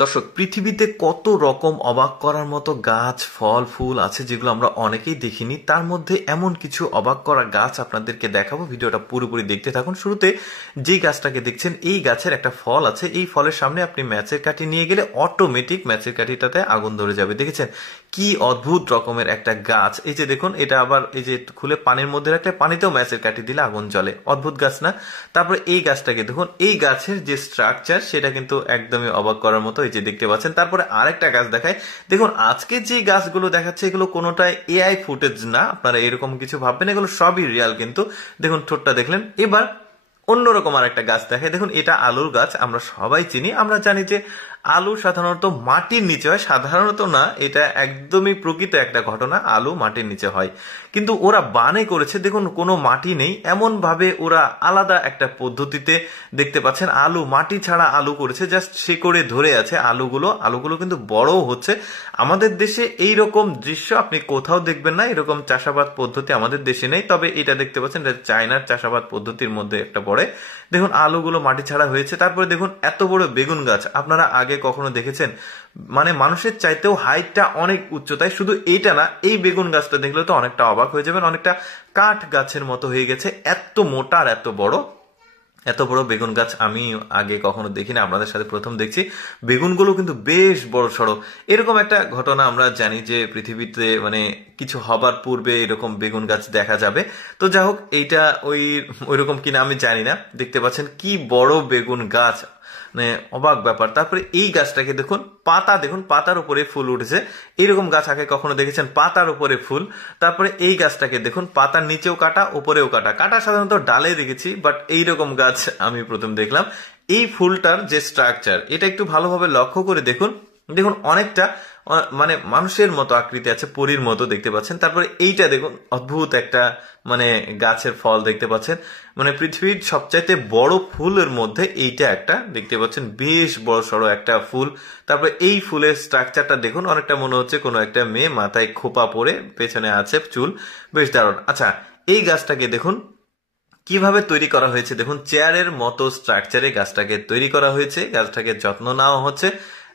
দর্শক, পৃথিবীতে কত রকম অবাক করার মতো গাছ, ফল, ফুল আছে যেগুলো আমরা অনেকেই দেখিনি। তার মধ্যে এমন কিছু অবাক করা গাছ আপনাদেরকে দেখাবো। ভিডিওটা পুরোপুরি দেখতে থাকুন। শুরুতে যে গাছটাকে দেখছেন, এই গাছের একটা ফল আছে। এই ফলের সামনে আপনি ম্যাচের কাঠি নিয়ে গেলে অটোমেটিক ম্যাচের কাঠিটাতে আগুন ধরে যাবে। দেখেছেন কি অদ্ভুত রকমের একটা গাছ। এই যে দেখুন, এটা আবার এই যে খুলে পানির মধ্যে রাখলে পানিতেও ম্যাচের কাঠি দিলে আগুন জ্বলে। অদ্ভুত গাছ না? তারপরে এই গাছটাকে দেখুন, এই গাছের যে স্ট্রাকচার সেটা কিন্তু একদমই অবাক করার মতো। এই যে দেখতে পাচ্ছেন। তারপরে আরেকটা গাছ দেখায়। দেখুন, আজকে যে গাছগুলো দেখাচ্ছে এগুলো কোনোটাই এআই ফুটেজ না, আপনারা এরকম কিছু ভাববেন, এগুলো সবই রিয়াল। কিন্তু দেখুন, ঠোঁটটা দেখলেন। এবার অন্যরকম আর একটা গাছ দেখে। দেখুন, এটা আলুর গাছ। আমরা সবাই চিনি, আমরা জানি যে আলু সাধারণত মাটির নিচে হয়। সাধারণত না, এটা একদমই প্রকৃত একটা ঘটনা, আলু মাটির নিচে হয়। কিন্তু ওরা বানে করেছে, দেখুন কোনো মাটি নেই, এমন ভাবে ওরা আলাদা একটা পদ্ধতিতে দেখতে পাচ্ছেন আলু, মাটি ছাড়া আলু করেছে, জাস্ট শেকড়ে ধরে আছে আলুগুলো কিন্তু বড়ও হচ্ছে। আমাদের দেশে এই রকম দৃশ্য আপনি কোথাও দেখবেন না। এরকম চাষাবাদ পদ্ধতি আমাদের দেশে নেই। তবে এটা দেখতে পাচ্ছেন, এটা চায়নার চাষাবাদ পদ্ধতির মধ্যে একটা পড়ে। দেখুন, আলুগুলো মাটি ছাড়া হয়েছে। তারপরে দেখুন, এত বড় বেগুন গাছ আপনারা আগে কখনো দেখেছেন? মানে মানুষের চাইতেও হাইটটা অনেক উচ্চতায়। শুধু এইটা না, এই বেগুন গাছটা দেখলে তো অনেকটা অবাক হয়ে যাবেন। অনেকটা কাঠ গাছের মতো হয়ে গেছে, এত মোটা আর এত বড় বেগুন গাছ আমি আগে কখনো দেখিনি, আপনাদের সাথে প্রথম দেখছি। বেগুনগুলো কিন্তু বেশ বড় সড়ো। এরকম একটা ঘটনা আমরা জানি যে পৃথিবীতে মানে কিছু হবার পূর্বে এরকম বেগুন গাছ দেখা যাবে। তো যাই হোক, এইটা ওইরকম কিনা আমি জানি না। দেখতে পাচ্ছেন কি বড় বেগুন গাছ, মানে অবাক ব্যাপার। তারপরে এই গাছটাকে দেখুন, দেখুন পাতার উপরে ফুল উঠেছে। এইরকম গাছ আগে কখনো দেখেছেন? পাতার উপরে ফুল। তারপরে এই গাছটাকে দেখুন, পাতার নিচেও কাটা, উপরেও কাটা সাধারণত ডালে দেখেছি, বাট এইরকম গাছ আমি প্রথম দেখলাম। এই ফুলটার যে স্ট্রাকচার, এটা একটু ভালোভাবে লক্ষ্য করে দেখুন। দেখুন, অনেকটা মানে মানুষের মতো আকৃতি আছে, পরীর মতো দেখতে পাচ্ছেন। তারপরে এইটা দেখুন, অদ্ভুত একটা মানে গাছের ফল দেখতে পাচ্ছেন। মানে পৃথিবীর সবচাইতে বড় ফুলের মধ্যে এইটা একটা দেখতে পাচ্ছেন, বেশ বড় সড়ো একটা ফুল। তারপরে এই ফুলের স্ট্রাকচারটা দেখুন, অনেকটা মনে হচ্ছে কোনো একটা মেয়ে, মাথায় খোপা পরে, পেছনে আছে চুল, বেশ দারুণ। আচ্ছা, এই গাছটাকে দেখুন কিভাবে তৈরি করা হয়েছে। দেখুন, চেয়ারের মতো স্ট্রাকচারে গাছটাকে তৈরি করা হয়েছে। গাছটাকে যত্ন নেওয়া হচ্ছে।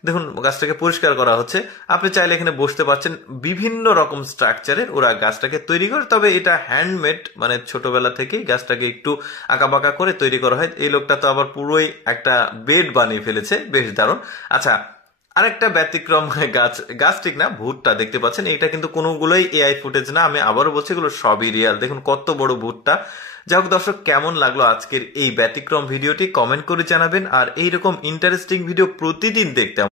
দেখুন, গাছটাকে পরিষ্কার করা হচ্ছে। আপনি চাইলে এখানে বসতে পারছেন। বিভিন্ন রকম স্ট্রাকচারের ওরা গাছটাকে তৈরি করে। তবে এটা হ্যান্ডমেড, মানে ছোটবেলা থেকেই গাছটাকে একটু আঁকাবাঁকা করে তৈরি করা হয়। এই লোকটা তো আবার পুরোই একটা বেড বানিয়ে ফেলেছে, বেশ দারুণ। আচ্ছা, আরেকটা ব্যতিক্রম গাছ ঠিক না, ভুট্টা দেখতে পাচ্ছেন। এটা কিন্তু কোনোগুলোই এআই ফুটেজ না, আমি আবারও বলছি, এগুলো সবই রিয়াল। দেখুন কত বড় ভুট্টা। যাই হোক দর্শক, কেমন লাগলো আজকের এই ব্যতিক্রম ভিডিওটি কমেন্ট করে জানাবেন। আর এইরকম ইন্টারেস্টিং ভিডিও প্রতিদিন দেখতে